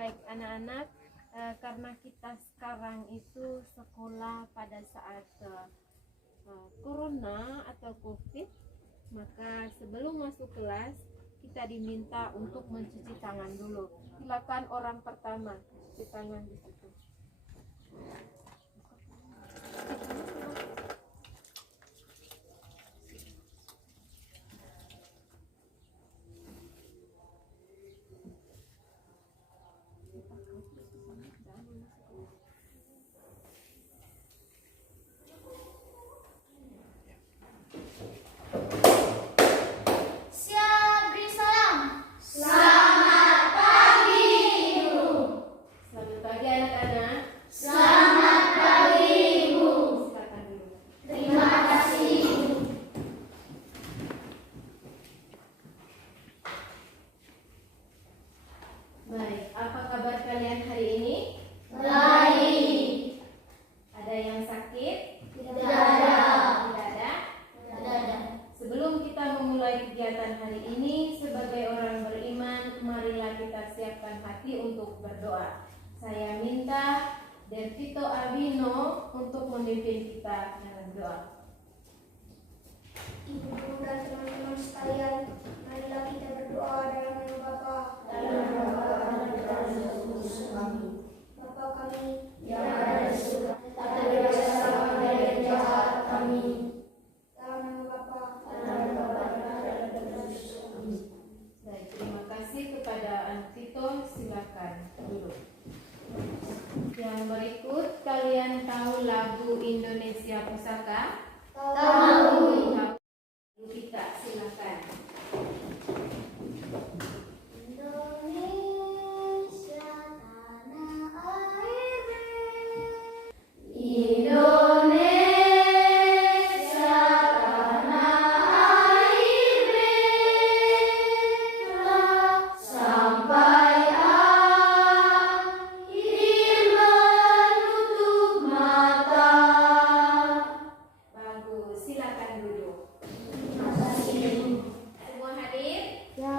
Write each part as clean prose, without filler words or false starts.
Baik anak-anak, karena kita sekarang itu sekolah pada saat corona atau covid, maka sebelum masuk kelas kita diminta untuk mencuci tangan dulu. Silakan orang pertama cuci tangan di situ. Baik, apa kabar kalian hari ini? Baik. Ada yang sakit? Tidak ada. Tidak ada? Tidak ada. Sebelum kita memulai kegiatan hari ini, sebagai orang beriman, marilah kita siapkan hati untuk berdoa. Saya minta Devito Albino untuk memimpin kita dalam doa. Ibu dan teman-teman sekalian, marilah kita berdoa dalam nama Bapa, Bapa kami yang ada di surga, tak bersama dari yang jahat kami. Dalam nama Bapa, Baik, terima kasih kepada Antito. Silakan duduk. Yang berikut, kalian tahu lagu Indonesia Pusaka? tahu. Kita silakan. Indonesia tanah airnya, Indonesia tanah airnya, telah sampai akhir menutup mata. Bagus, silakan duduk. Terima kasih. Semua hadir? Ya.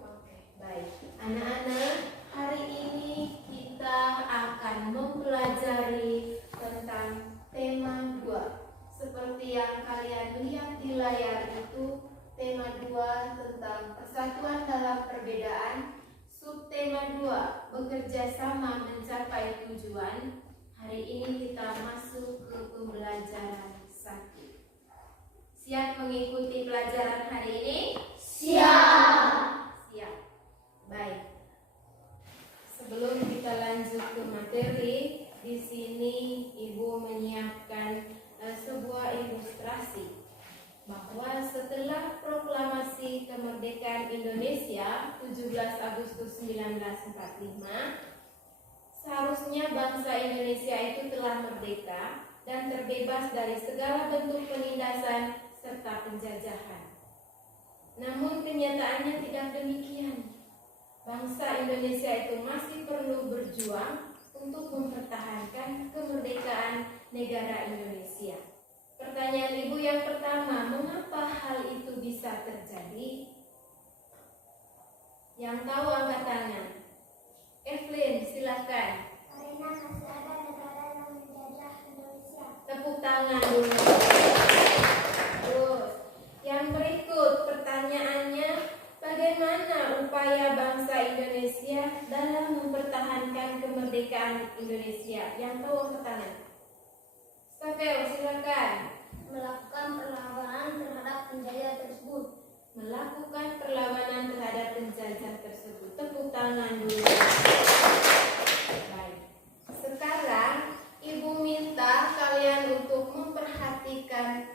Oke, baik. Anak-anak, hari ini kita akan mempelajari tentang tema 2. Seperti yang kalian lihat di layar itu, tema 2 tentang persatuan dalam perbedaan. Subtema 2, bekerja sama mencapai tujuan. Hari ini kita masuk ke pembelajaran 1. Siap mengikuti pelajaran hari ini? Siap. Siap. Baik. Sebelum kita lanjut ke materi, di sini Ibu menyiapkan sebuah ilustrasi bahwa setelah proklamasi kemerdekaan Indonesia 17 Agustus 1945, seharusnya bangsa Indonesia itu telah merdeka dan terbebas dari segala bentuk penindasan serta penjajahan. Namun kenyataannya tidak demikian. Bangsa Indonesia itu masih perlu berjuang untuk mempertahankan kemerdekaan negara Indonesia. Pertanyaan Ibu yang pertama, mengapa hal itu bisa terjadi? Yang tahu angkat tangan. Evelyn, silakan. Karena masih ada negara yang menjajah Indonesia. Tepuk tangan dulu. Terus, yang berikut pertanyaannya, bagaimana upaya bangsa Indonesia dalam mempertahankan kemerdekaan Indonesia? Yang tahu angkat tangan. Stafel, silakan. Melakukan perlawanan terhadap penjajah tersebut. Melakukan perlawanan terhadap penjajah tersebut. Tepuk tangan dulu. Baik. Sekarang Ibu minta kalian untuk memperhatikan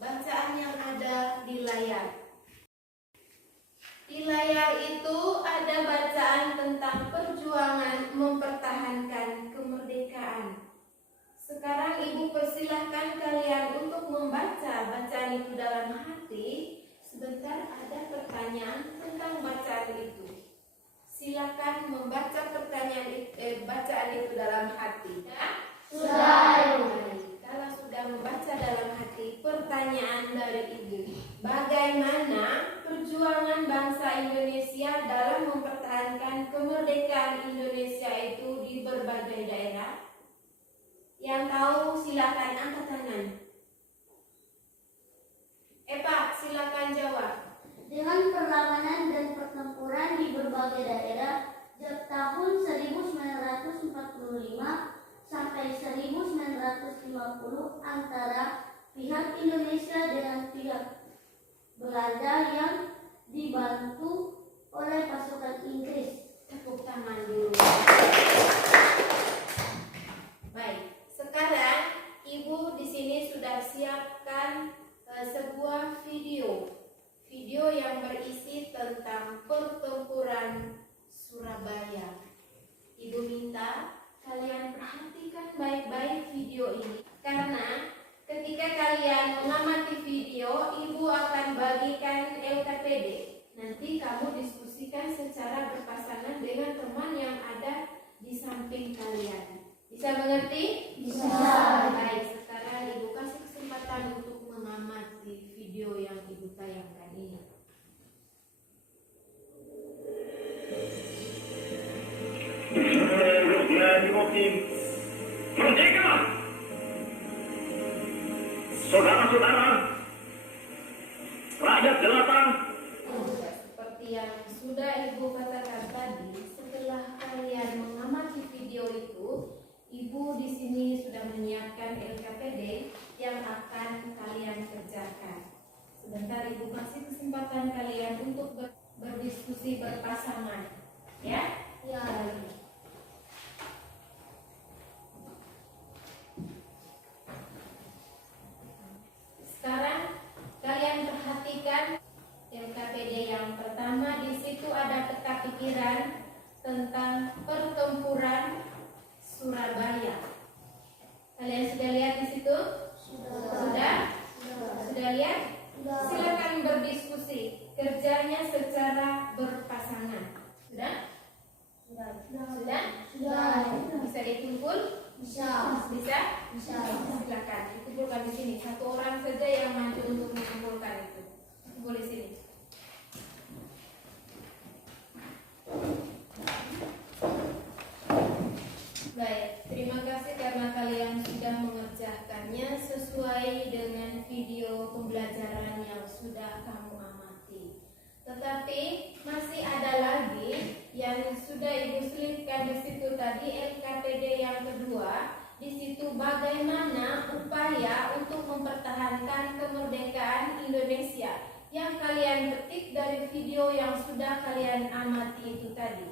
bacaan yang ada di layar. Di layar itu ada bacaan tentang perjuangan mempertahankan kemerdekaan. Sekarang Ibu persilahkan kalian untuk membaca bacaan itu dalam hati. Sebentar ada pertanyaan tentang bacaan itu. Silakan membaca bacaan itu dalam hati. Ya? Sudah. Kalau sudah membaca dalam hati, pertanyaan dari Ibu, bagaimana perjuangan bangsa Indonesia dalam mempertahankan Yang tahu silakan angkat tangan. Pak, silakan jawab. Dengan perlawanan dan pertempuran di berbagai daerah sejak tahun 1945 sampai 1950 antara pihak Indonesia dengan pihak Belanda yang dibantu oleh pasukan Inggris. Tepuk tangan dulu. Baik, sekarang Ibu di sini sudah siapkan sebuah video yang berisi tentang pertempuran Surabaya. Ibu minta kalian perhatikan baik-baik video ini, karena ketika kalian mengamati video, Ibu akan bagikan LKPD. Nanti kamu diskusikan secara berpasangan dengan teman yang ada di samping kalian. Bisa mengerti? Bisa. Baik, sekarang Ibu kasih kesempatan untuk mengamati video yang Ibu tayangkan ini. Merdeka! Saudara-saudara, rakyat jelata. Seperti yang sudah Ibu katakan tadi, setelah kalian mengamati video itu, Ibu di sini sudah menyiapkan LKPD yang akan kalian kerjakan. Sebentar Ibu kasih kesempatan kalian untuk berdiskusi berpasangan, ya? Ya. Sekarang kalian perhatikan LKPD yang pertama. Di situ ada peta pikiran tentang pertempuran Surabaya. Kalian sudah lihat di situ? Sudah? Sudah lihat? Silakan berdiskusi. Kerjanya secara berpasangan. Sudah? Sudah? Bisa dikumpul? Bisa. Bisa? Bisa. Silakan dikumpulkan di sini. Satu orang saja yang maju untuk mengumpulkan itu. Kumpul di sini. Baik, terima kasih karena kalian sudah mengerjakannya sesuai dengan video pembelajaran yang sudah kamu amati. Tetapi masih ada lagi yang sudah Ibu selipkan di situ tadi, LKPD yang kedua. Di situ bagaimana upaya untuk mempertahankan kemerdekaan Indonesia yang kalian petik dari video yang sudah kalian amati itu tadi.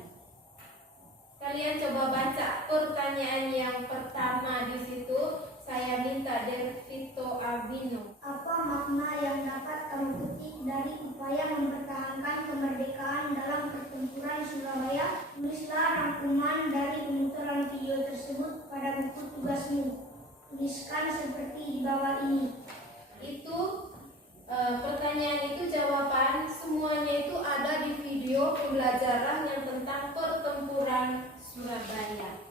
Kalian coba baca pertanyaan yang pertama di situ. Saya minta dari Vito Albino. Apa makna yang dapat kamu petik dari upaya mempertahankan kemerdekaan dalam pertempuran Surabaya? Tulislah rangkuman dari penuturan video tersebut pada buku tugasmu. Tuliskan seperti di bawah ini. Itu pertanyaan itu jawaban semuanya itu ada di video pembelajaran yang tentang pertempuran Surabaya.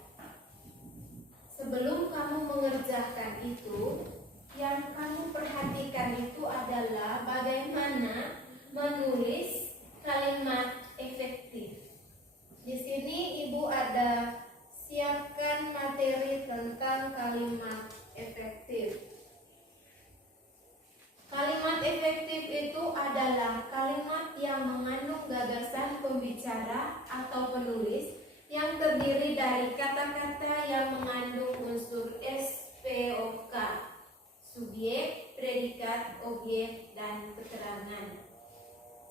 Sebelum kamu mengerjakan itu, yang kamu perhatikan itu adalah bagaimana menulis kalimat efektif. Di sini Ibu ada siapkan materi tentang kalimat efektif. Kalimat efektif itu adalah kalimat yang mengandung gagasan pembicara atau penulis yang terdiri dari kata-kata yang mengandung unsur SPOK, subjek, predikat, objek, dan keterangan.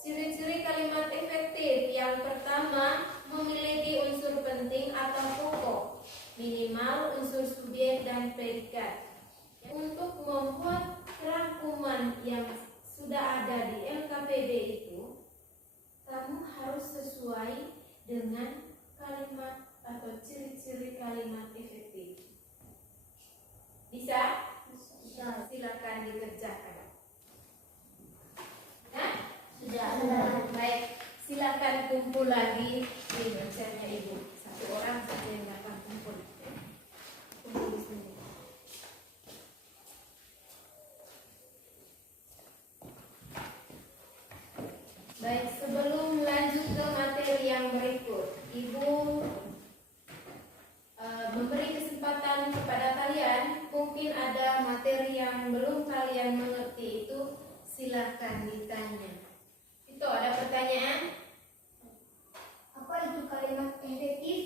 Ciri-ciri kalimat efektif yang pertama, memiliki unsur penting atau pokok, minimal unsur subjek dan predikat. Untuk membuat rangkuman yang sudah ada di LKPD itu, kamu harus sesuai dengan kalimat atau ciri-ciri kalimat efektif. Bisa? Bisa. Silakan dikerjakan. Nah, sudah. Baik, silakan kumpul lagi di meja Ibu. Satu orang saja yang dapat kumpul. Kumpul di sini. Baik, sebelum lanjut ke materi yang berikut, Ibu memberi kesempatan kepada kalian akan ditanya. Itu ada pertanyaan? Apa itu kalimat efektif?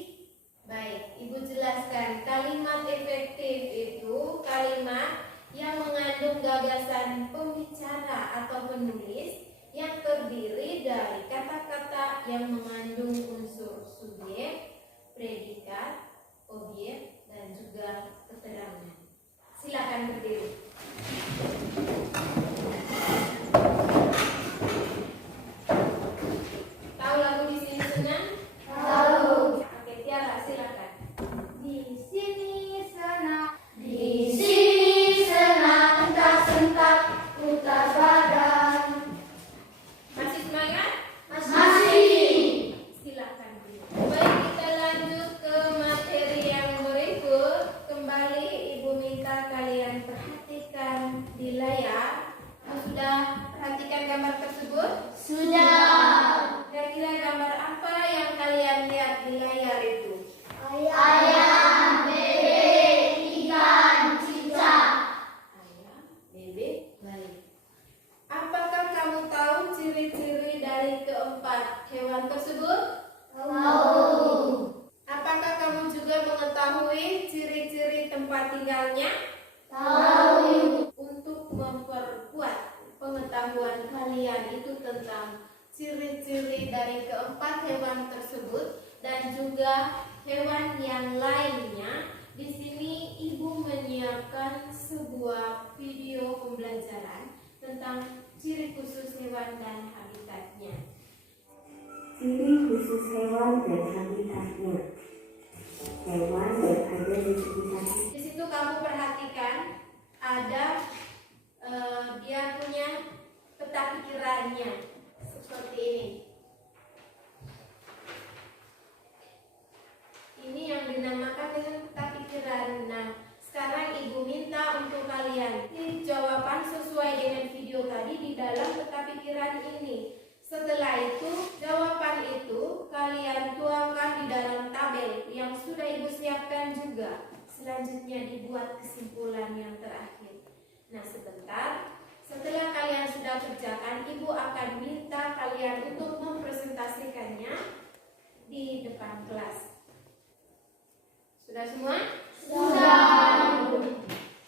Baik, Ibu jelaskan. Kalimat efektif itu kalimat yang mengandung gagasan pembicara atau penulis yang terdiri dari kata-kata yang mengandung unsur subjek, predikat, objek, dan juga keterangan. Silakan berdiri. Tahu lagu Di Sini Senang? Tahu. Oke, Tiara silakan. Di sini senang, Di sini senang, tak sentak, putar badan. Masih semangat? Masih. Silakan. Baik, kita lanjut ke materi yang berikut. Kembali Ibu minta kalian perhatikan di layar. Sudah perhatikan gambar tersebut? Sudah. Kira-kira gambar apa yang kalian lihat di layar itu? Ayam, bebek, ikan, cicak. Ayam, bebek, baik. Apakah kamu tahu ciri-ciri dari keempat hewan tersebut? Tahu. Apakah kamu juga mengetahui ciri-ciri tempat tinggalnya? Tahu. Untuk memperkuat pengetahuan kalian itu tentang ciri-ciri dari keempat hewan tersebut dan juga hewan yang lainnya, di sini Ibu menyiapkan sebuah video pembelajaran tentang ciri khusus hewan dan habitatnya. Ciri khusus hewan dan habitatnya. Hewan yang ada di sekitar Di situ kamu perhatikan ada dia punya peta pikirannya seperti ini. Ini yang dinamakan dengan peta pikiran. Nah, sekarang Ibu minta untuk kalian jawaban sesuai dengan video tadi di dalam peta pikiran ini. Setelah itu, jawaban itu kalian tuangkan di dalam tabel yang sudah Ibu siapkan juga. Selanjutnya dibuat kesimpulan yang terakhir. Nah, setelah kalian sudah kerjakan, Ibu akan minta kalian untuk mempresentasikannya di depan kelas. Sudah semua? Sudah.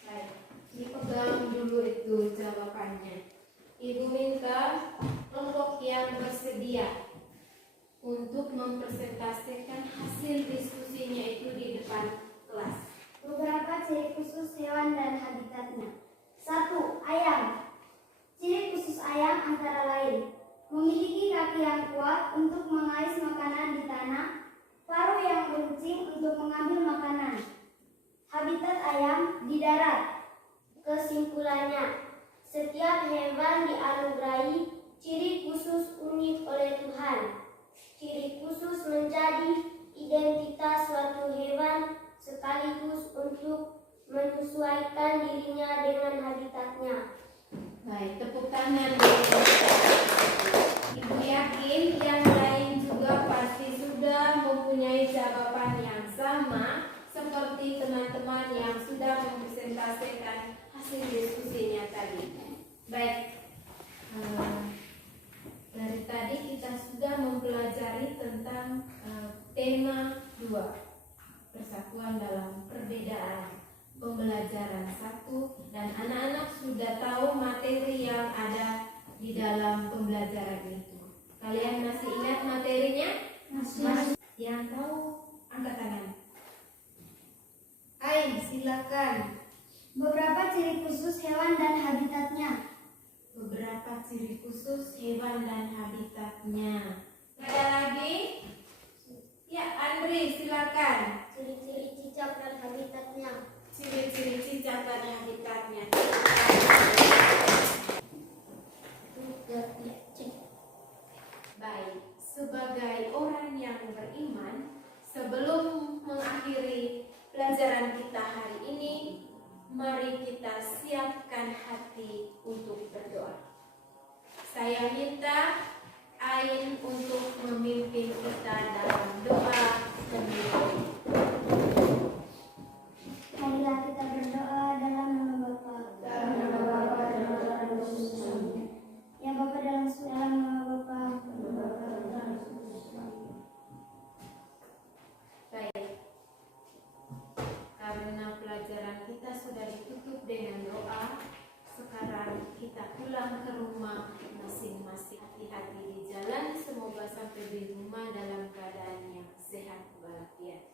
Baik, dipegang dulu itu jawabannya. Ibu minta kelompok yang bersedia untuk mempresentasikan hasil diskusinya itu di depan kelas. Beberapa ciri khusus hewan dan habitatnya. 1. Ayam. Ciri khusus ayam antara lain: memiliki kaki yang kuat untuk mengais makanan di tanah, paruh yang meruncing untuk mengambil makanan. Habitat ayam di darat. Kesimpulannya, setiap hewan dianugerahi ciri khusus unik oleh Tuhan. Ciri khusus menjadi identitas suatu hewan sekaligus untuk menyesuaikan dirinya dengan habitatnya. Baik, tepuk tangan. Ibu yakin yang lain juga pasti sudah mempunyai jawaban yang sama seperti teman-teman yang sudah mempresentasikan hasil diskusinya tadi. Baik, dari tadi kita sudah mempelajari tentang tema 2, persatuan dalam perbedaan, pembelajaran 1, dan anak-anak sudah tahu materi yang ada di dalam pembelajaran itu. Kalian masih ingat materinya? Masih. Yang tahu angkat tangan. Hai, silakan. Beberapa ciri khusus hewan dan habitatnya. Beberapa ciri khusus hewan dan habitatnya. Ada lagi? Ya, Andri, silakan. Ciri-ciri cicak dan habitatnya. Ciri-ciri cicak dan habitatnya. Baik, sebagai orang yang beriman, sebelum mengakhiri pelajaran kita hari ini, mari kita siapkan hati untuk berdoa. Saya minta Ain untuk memimpin kita dalam doa pembukaan. Marilah kita berdoa dalam nama Bapa, dalam nama Bapa dan Roh Kudus. Ya pulang ke rumah masing-masing. Hati-hati di jalan, semoga sampai di rumah dalam keadaan yang sehat walafiat.